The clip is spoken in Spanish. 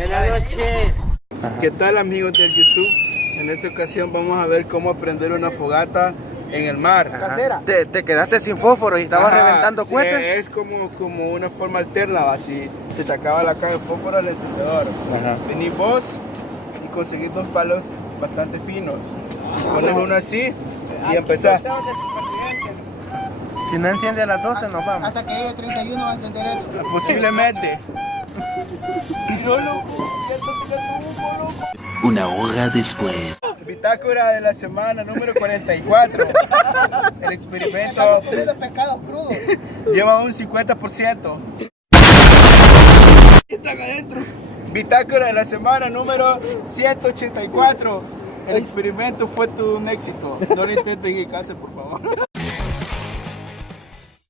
Buenas noches. ¿Qué tal, amigos del YouTube? En esta ocasión vamos a ver cómo prender una fogata en el mar. Casera. Te quedaste sin fósforo y estabas reventando sí, cohetes. es como una forma alterna, si se te acaba la caja de fósforo al encendedor. Venís vos y conseguís dos palos bastante finos. Pones uno así y empezás. Si no enciende a las 12 nos vamos. Hasta que llegue 31 va a encender eso. Posiblemente. Una hora después. Bitácora de la semana número 44. El experimento Pescados crudos. lleva un 50%. Están adentro. Bitácora de la semana número 184. El experimento fue todo un éxito. No lo intenten en casa, por favor.